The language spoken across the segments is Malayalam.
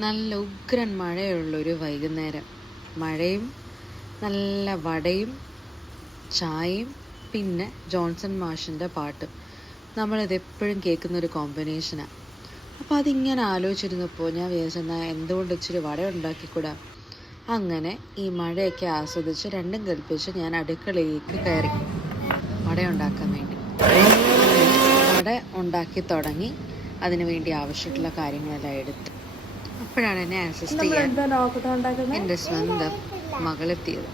നല്ല ഉഗ്രൻ മഴയുള്ളൊരു വൈകുന്നേരം. മഴയും നല്ല വടയും ചായയും പിന്നെ ജോൺസൺ മാഷിൻ്റെ പാട്ടും. നമ്മളിതെപ്പോഴും കേൾക്കുന്നൊരു കോമ്പിനേഷനാണ്. അപ്പോൾ അതിങ്ങനെ ആലോചിച്ചിരുന്നപ്പോൾ ഞാൻ വിചാരിച്ചെന്നാൽ എന്തുകൊണ്ട് ഇച്ചിരി വട ഉണ്ടാക്കിക്കൂടാ. അങ്ങനെ ഈ മഴയൊക്കെ ആസ്വദിച്ച് രണ്ടും കൽപ്പിച്ച് ഞാൻ അടുക്കളയിലേക്ക് കയറി വട ഉണ്ടാക്കാൻ വേണ്ടി. വട ഉണ്ടാക്കി തുടങ്ങി. അതിനു വേണ്ടി ആവശ്യമുള്ള കാര്യങ്ങളെല്ലാം എടുത്ത് അപ്പോഴാണ് എന്നെ അസിസ്റ്റ് ചെയ്യാൻ എൻ്റെ സ്വന്തം മകളെത്തിയത്.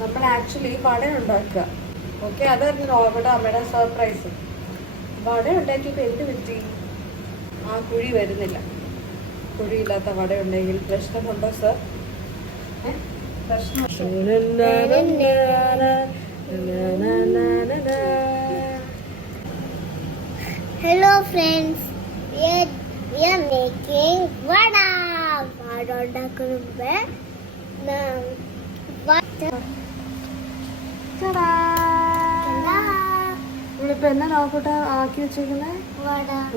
നമ്മൾ ആക്ച്വലി വട ഉണ്ടാക്കുക. ഓക്കെ, അതായിരുന്നു നോക്കട്ടെ അമ്മയുടെ സർപ്രൈസ്. വട ഉണ്ടാക്കിയപ്പോൾ എന്ത് പറ്റി? ആ കുഴി വരുന്നില്ല. കുഴിയില്ലാത്ത വട ഉണ്ടെങ്കിൽ പ്രശ്നമുണ്ടോ sir? Hello friends, we are making vada. Vada ഉണ്ടാക്കുന്നുണ്ട്. ഇവിളിപ്പോ എന്നാ നോക്കട്ടെ ആക്കി വെച്ചേക്കുന്നേ?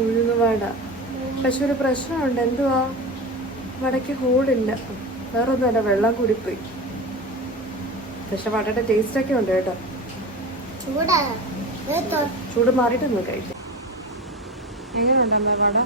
ഉഴുന്ന് വട. പക്ഷെ ഒരു പ്രശ്നമുണ്ട്. എന്തുവാ? വടയ്ക്ക് ഹോളില്ല. വേറൊന്നുമല്ല, വെള്ളം കൂടിപ്പോയി. പക്ഷെ വടയുടെ ടേസ്റ്റ് ഒക്കെ ഉണ്ട് കേട്ടോ. ചൂട് മാറിയിട്ട് ഒന്ന് കഴിക്കാം. എങ്ങനെയുണ്ടമ്മ വട?